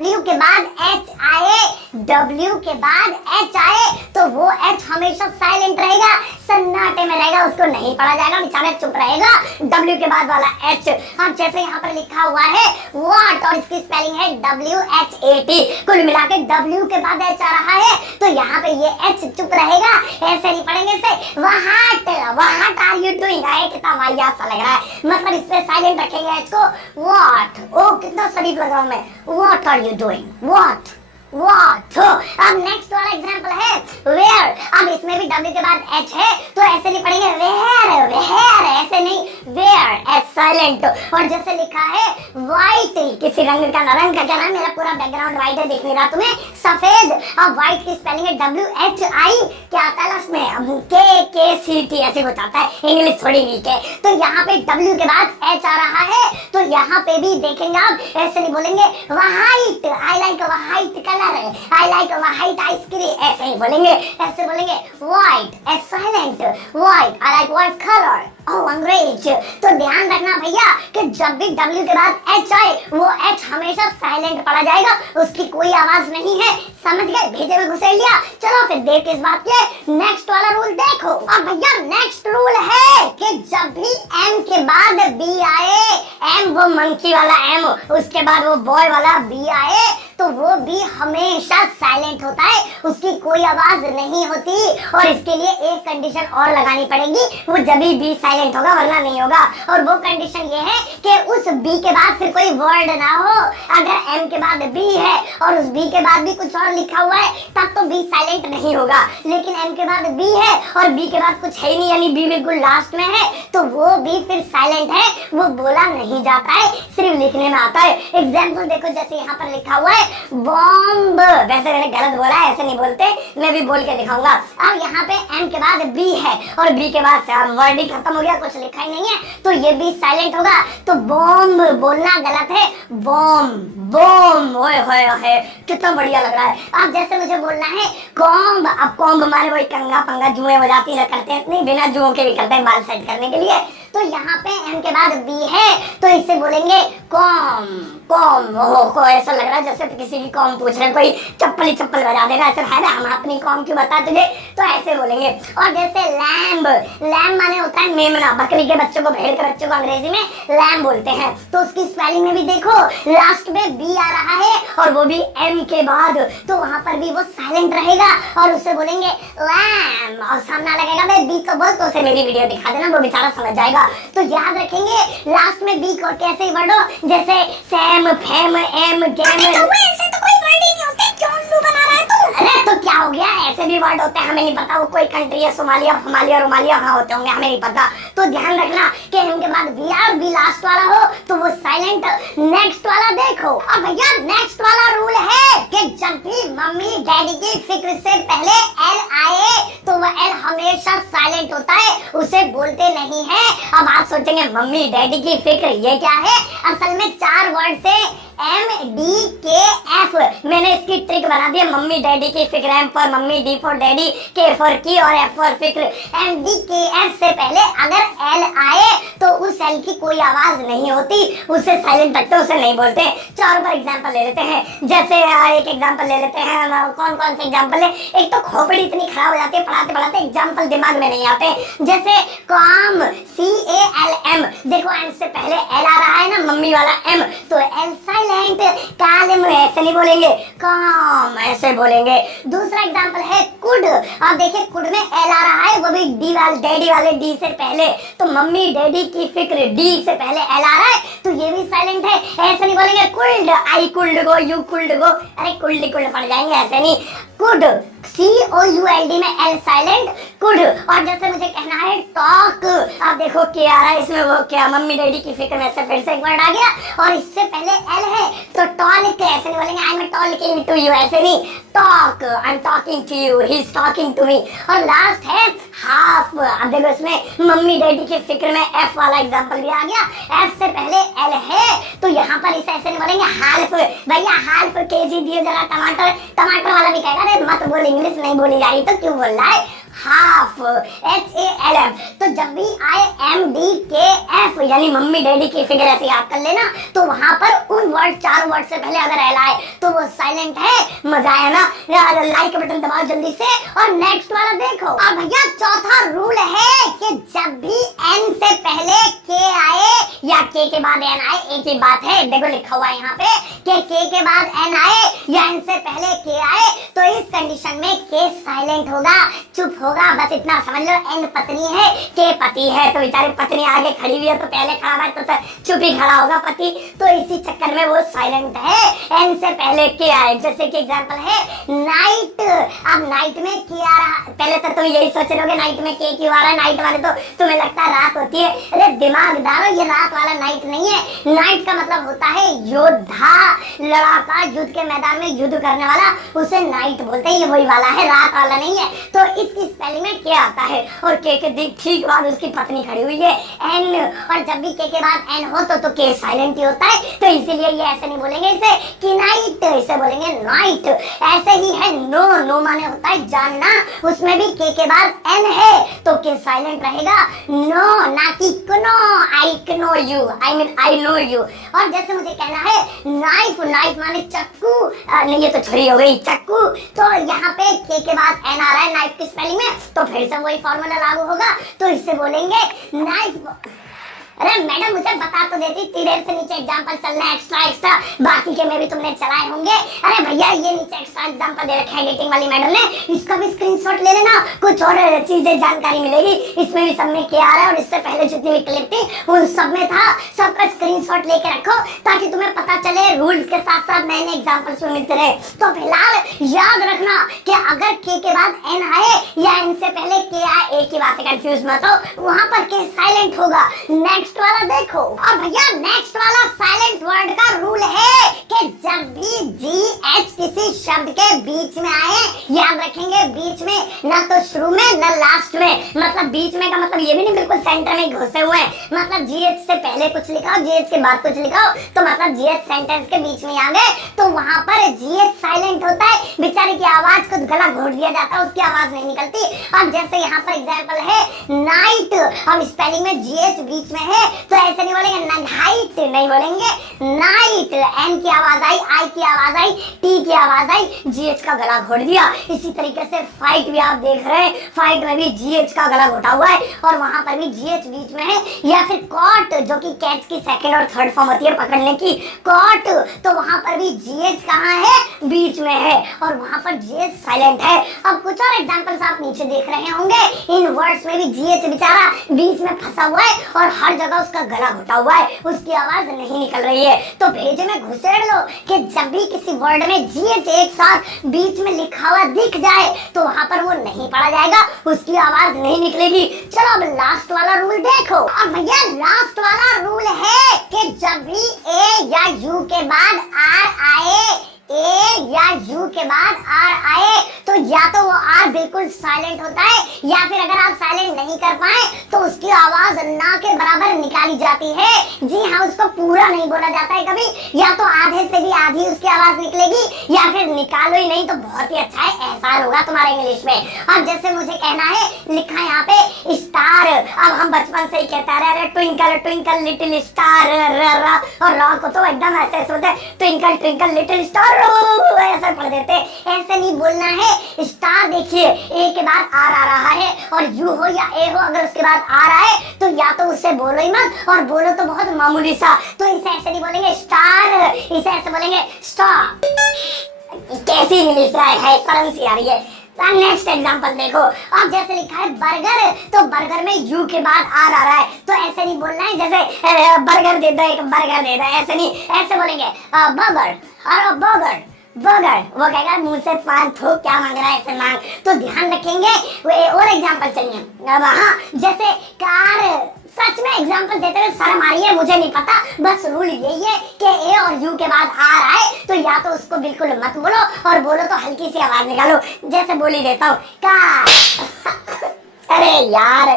W के बाद H आए, W के बाद H आए तो वो H हमेशा साइलेंट रहेगा, सन्नाटे में रहेगा, उसको नहीं पढ़ा जाएगा, बेचारा चुप रहेगा। W के बाद वाला H, अब जैसे यहाँ पर लिखा हुआ है what और इसकी स्पेलिंग है WHAT, कुल मिला के W के बाद H आ रहा है तो यहाँ पे ये H चुप रहेगा, ऐसे नहीं पढ़ेंगे इसे। what are you doing, आए कितना वाहियात सा लग रहा है, मतलब इस पे साइलेंट रखेंगे H को। what, ओ कितना शरीफ लग रहा हूँ मैं, what are you doing, what अब नेक्स्ट वाला एग्जांपल है where, अब इसमें भी W के बाद H है तो ऐसे नहीं पढ़ेंगे where, ऐसे नहीं where, H साइलेंट। और जैसे लिखा है white, किसी रंग का, रंग का क्या नाम, मेरा पूरा बैकग्राउंड व्हाइट है, दिख नहीं रहा तुम्हें, सफेद। अब व्हाइट की स्पेलिंग है WHI, क्या आता है उसमें, KKCT ऐसे कुछ आता है, इंग्लिश थोड़ी वीक है। तो यहाँ पे W के बाद H आ रहा है तो यहाँ पे भी देखेंगे आप, ऐसे नहीं बोलेंगे white, I like white color, I like white ice cream, ऐसे ही बोलेंगे, ऐसे बोलेंगे white, S silent, white, I like white color, oh अंग्रेज। तो ध्यान रखना भैया कि जब भी W के बाद H आए वो H हमेशा साइलेंट पढ़ा जाएगा, उसकी कोई आवाज नहीं है, समझ गए, भेजे में घुसेड़ लिया। चलो फिर देख इस बात के नेक्स्ट वाला रूल देखो। और भैया नेक्स्ट रूल है कि जब भी M के बाद B आए, M वो मंकी वाला M, उसके बाद वो बॉय वाला B आए तो वो भी हमेशा साइलेंट होता है, उसकी कोई आवाज नहीं होती। और इसके लिए एक कंडीशन और लगानी पड़ेगी, वो जब भी बी साइलेंट होगा वरना नहीं होगा। और वो कंडीशन ये है कि उस बी के बाद फिर कोई वर्ड ना हो। अगर एम के बाद बी है और उस बी के बाद भी कुछ और लिखा हुआ है तब तो बी साइलेंट नहीं होगा, लेकिन एम के बाद बी है और बी के बाद कुछ है नहीं, यानी बी बिल्कुल लास्ट में है तो वो भी फिर साइलेंट है, वो बोला नहीं जाता है, सिर्फ लिखने में आता है। एग्जाम्पल देखो, जैसे यहाँ पर लिखा हुआ है बॉम्ब, वैसे मैंने गलत बोला है, ऐसे नहीं बोलते, मैं भी बोल के दिखाऊंगा। अब यहाँ पे एम के बाद बी है और बी के बाद वर्ड ही खत्म हो गया, कुछ लिखा ही नहीं है तो ये भी साइलेंट होगा, तो बॉम्ब बोलना गलत है, बॉम्ब बॉम्ब। ओए होए होए कितना बढ़िया लग रहा है। अब जैसे मुझे बोलना है कॉम्ब, अब कॉम्ब हमारे वही कंगा पंगा जुए बजाती है करते हैं, नहीं बिना जुओं के भी करते हैं बाल सेट करने के लिए। तो यहाँ पे एम के बाद बी है तो इससे बोलेंगे कॉम कॉम। ओह को ऐसा लग रहा है जैसे किसी की कॉम पूछ रहे हैं, कोई चप्पल ही चप्पल बजा देगा, ऐसे है ना, हम अपनी कॉम क्यों बता तुझे, तो ऐसे बोलेंगे। और जैसे लैम्ब, लैम्ब माने होता है मेमना, बकरी के बच्चों को, भेड़ के बच्चों को अंग्रेजी में लैम्ब बोलते हैं। तो उसकी स्पेलिंग में भी देखो लास्ट में बी आ रहा है और वो भी एम के बाद, तो वहां पर भी वो साइलेंट रहेगा और उससे बोलेंगे लैम्ब। और सामने लगेगा मैं बी को बोल तो उसे मेरी वीडियो दिखा देना, वो बेचारा समझ जाएगा। तो याद रखेंगे लास्ट में बी को कैसे वर्ड हो, जैसे सैम, फेम, एम, गेम, ऐसे तो कोई वर्ड ही नहीं होते, क्यों उल्लू बना रहा है तू? अरे तो क्या हो गया, ऐसे भी वर्ड होते हैं, हमें नहीं पता वो कोई कंट्री है, सोमालिया, हमालिया, रोमालिया, हाँ होते होंगे, हमें नहीं पता। तो ध्यान रखना कि एम के बाद बी आर, बी लास्ट वाला हो तो वो साइलेंट। नेक्स्ट वाला देखो, अब भैया नेक्स्ट वाला रूल है कि जब भी मम्मी डैडी की फिक्र से पहले एल आए तो वो एल हमेशा साइलेंट होता है, उसे बोलते नहीं है। अब आप सोचेंगे मम्मी डैडी की फिक्र ये क्या है, असल में 4 वर्ड से MDKF, मैंने इसकी ट्रिक बना दी है। मम्मी डैडी की फिक्र, M for mummy, D for daddy, K for की और F फॉर फिक्र। MDKF से पहले अगर L आए तो उस L की कोई आवाज नहीं होती, उसे साइलेंट रखते, उसे नहीं बोलते। चार पर एग्जांपल ले लेते हैं, जैसे एक एग्जांपल ले लेते हैं, कौन कौन से एग्जांपल है, एक तो खोपड़ी इतनी खराब हो जाती है पढ़ाते पढ़ाते एग्जांपल दिमाग में नहीं आते। जैसे काम, CALM, देखो M से पहले L आ रहा है ना, मम्मी वाला M, तो L साइलेंट, कालम ऐसे नहीं बोलेंगे, काम ऐसे बोलेंगे। दूसरा एग्जांपल है कुड, आप देखिए कुड में एल आ रहा है, वो भी डी वाले, डैडी वाले डी से पहले, तो मम्मी डैडी की फिक्र, डी से पहले एल आ रहा है तो ये भी साइलेंट है, ऐसे नहीं बोलेंगे could, I could go, you could go, अरे कुल्ड कुल्ड पड़ जाएंगे, ऐसे नहीं। कुड, COULD में एल साइलेंट, कुड। और जैसे मुझे कहना है टॉक, आप देखो क्या आ रहा है इसमें, वो क्या, मम्मी डैडी की फिक्र में से फिर से एक वर्ड आ गया और इससे पहले एल है तो टॉक, ऐसे नहीं बोलेंगे I am talking to you, ऐसे नहीं, talk, I am talking to you, he is talking to me. और लास्ट है हाफ, अब देखो इसमें मम्मी डैडी की फिक्र में एफ वाला एग्जांपल भी आ गया, एफ से पहले एल है तो यहाँ पर इसे ऐसे नहीं बोलेंगे हाल्फ, भैया हाल्फ केजी दिए जरा टमाटर, टमाटर वाला भी कहेगा अरे मत बोल, इंग्लिश नहीं बोली जा रही तो क्यों बोल रहा है, हाफ, HALF। तो जब भी आए MDKF यानी मम्मी डैडी की फिगर ऐसे याद कर लेना, तो वहां पर उन वर्ड 4 वर्ड से पहले अगर एल आए तो साइलेंट है। मजा आया ना? लाइक का बटन दबाओ जल्दी से और नेक्स्ट वाला देखो। और भैया चौथा रूल है कि जब भी एन से पहले के आए या के बाद एन आए, एक ही बात है। देखो लिखा हुआ है यहाँ पे कि के बाद एन आए या एन से पहले के आए तो इस कंडीशन में के साइलेंट होगा, चुप होगा। बस इतना समझ लो, एन पत्नी है, के पति है, तो बेचारे पत्नी आगे खड़ी हुई है तो पहले खड़ा है तो चुप ही खड़ा होगा पति, तो इसी चक्कर में वो साइलेंट है। एन से पहले के आए, जैसे कि एग्जांपल है नाइट। अब नाइट में के आ रहा, पहले तो तुम यही सोच रहोगे नाइट में के क्यों आ रहा है, नाइट वाले तो तुम्हें लगता है रात होती है। अरे दिमागदारो, ये रात वाला नाइट नहीं है। नाइट का मतलब होता है योद्धा, लड़ाका, युद्ध के मैदान में युद्ध करने वाला, उसे नाइट बोलते हैं। ये वही वाला है, रात वाला नहीं है। तो इसकी स्पेलिंग में के आता है और के ठीक बाद उसकी पत्नी खड़ी हुई है एन, और जब भी के बाद एन हो तो के साइलेंट ही होता है। तो इसीलिए ये ऐसे नहीं बोलेंगे इसे कि नाइट, इसे बोलेंगे नाइट। ऐसे ही है नो, नो माने होता है जानना, उसमें भी के बाद एन है तो के साइलेंट रहेगा। नो ना कि know, I know you, I mean I know you. और जैसे मुझे कहना है नाइफ, नाइफ माने चक्कू, नहीं ये तो छुरी हो गई, चक्कू। तो यहाँ पे के बाद एन आ रहा है नाइफ की स्पेलिंग में, तो फिर से वही फॉर्मूला लागू होगा। तो इससे बोलेंगे नाइफ। अरे मैडम मुझे बता तो देती, इतनी देर से नीचे एग्जांपल चल रहा है एक्स्ट्रा, बाकी के में भी तुमने चलाए होंगे। अरे भैया ये नीचे एक्स्ट्रा एग्जांपल दे रखे हैं एडिटिंग वाली मैडम ने, इसका भी स्क्रीनशॉट ले लेना, कुछ और चीजें जानकारी मिलेगी। इसमें भी सब में क्या आ रहा है और इससे पहले जितनी भी क्लिप थी उन सब में था। सबका स्क्रीनशॉट लेके रखो ताकि तुम्हें पता चले, रूल्स के साथ साथ नए नए एग्जाम्पल्स भी मिलते रहे। तो फिलहाल याद रखना कि अगर के बाद एन आए या एन से पहले के आए, एक ही बात है, कंफ्यूज मत हो, वहां पर के साइलेंट होगा। नेक्स्ट वाला देखो। और भैया नेक्स्ट वाला साइलेंट वर्ड का रूल है कि जब भी जी एच किसी शब्द के बीच में आए, याद रखेंगे बीच में, ना तो शुरू में ना लास्ट में। मतलब बीच में का मतलब ये भी नहीं बिल्कुल सेंटर में घुसे हुए हैं, मतलब जी एच से पहले कुछ लिखा हो, जी एच के बाद कुछ लिखा हो, तो मतलब जी एच सेंटेंस के बीच में आ गए तो वहां पर जी एच साइलेंट होता है। बेचारे की आवाज को गला घोट दिया जाता है, उसकी आवाज नहीं निकलती। अब जैसे यहाँ पर एग्जाम्पल है नाइट, हम स्पेलिंग में जी एच बीच में है तो ऐसे नहीं बोलेंगे नाइट, नहीं बोलेंगे नाइट। एन की आवाज आई, आई की आवाज आई, टी की आवाज आई, जीएच का गला घोट दिया। इसी तरीके से फाइट भी आप देख रहे हैं, फाइट में भी जीएच का गला घोटा हुआ है और वहां पर भी जीएच बीच में है। या फिर कॉट, जो कि कैच की सेकंड और थर्ड फॉर्म होती है पकड़ने की, कॉट, तो वहां पर भी जीएच कहाँ है, बीच में है और वहां पर जीएच साइलेंट है। अब कुछ और एग्जांपल्स आप नीचे देख रहे होंगे, इन वर्ड्स में भी जीएच बेचारा बीच में फंसा हुआ है और हर जगह उसका गला घुटा हुआ है, उसकी आवाज नहीं निकल रही है। तो भेजे में घुसेड़ लो कि जब भी किसी वर्ड में जीएच एक साथ बीच में लिखा हुआ दिख जाए तो वहां पर वो नहीं पढ़ा जाएगा, उसकी आवाज नहीं निकलेगी। चलो अब लास्ट वाला रूल देखो। अब भैया लास्ट वाला रूल है कि जब भी ए या यू के बाद आर आए, ए या यू के बाद आर आए तो या तो वो आर बिल्कुल साइलेंट होता है या फिर अगर आप साइलेंट नहीं कर पाए तो उसकी आवाज ना के बराबर निकाली जाती है। जी हाँ, उसको पूरा नहीं बोला जाता है कभी, या तो आधे से भी आधी उसकी आवाज निकलेगी या फिर निकालो ही नहीं तो बहुत ही अच्छा है, एहसान होगा तुम्हारे इंग्लिश में। अब जैसे मुझे कहना है, लिखा है यहाँ पे स्टार। अब हम बचपन से ही कहते रहे ट्विंकल ट्विंकल लिटिल स्टार, और रॉ को तो एकदम ऐसे होता है ट्विंकल ट्विंकल लिटिल स्टार, ऐसा पढ़ देते। ऐसे नहीं बोलना है। स्टार देखिए ए के बाद आर आ रहा है और यू हो या ए हो, अगर उसके बाद आ रहा है तो या तो उससे बोलो ही मत, और बोलो तो बहुत मामूली सा, तो इसे ऐसे नहीं बोलेंगे स्टार, इसे ऐसे बोलेंगे स्टार। कैसी इंग्लिश है, शर्म सी आ रही है। नेक्स्ट एग्जांपल देखो। अब जैसे लिखा है बर्गर, तो बर्गर में यू के बाद आर आ रहा है तो ऐसे नहीं बोलना है जैसे बर्गर दे दो, एक बर्गर दे दो, ऐसे नहीं, ऐसे बोलेंगे बर्गर, और बर्गर बर्गर। वो कहेगा मुंह से पान थूक, क्या मांग रहा है, ऐसे मांग। तो ध्यान रखेंगे। और एग्जांपल चाहिए। अब हाँ, जैसे कार, सच में एग्जांपल देते हुए शर्म आ रही है, मुझे नहीं पता, बस रूल यही है कि ए और यू के बाद आ रहा है तो या तो उसको बिल्कुल मत बोलो, और बोलो तो हल्की सी आवाज निकालो, जैसे बोली देता हूँ कार। अरे यार।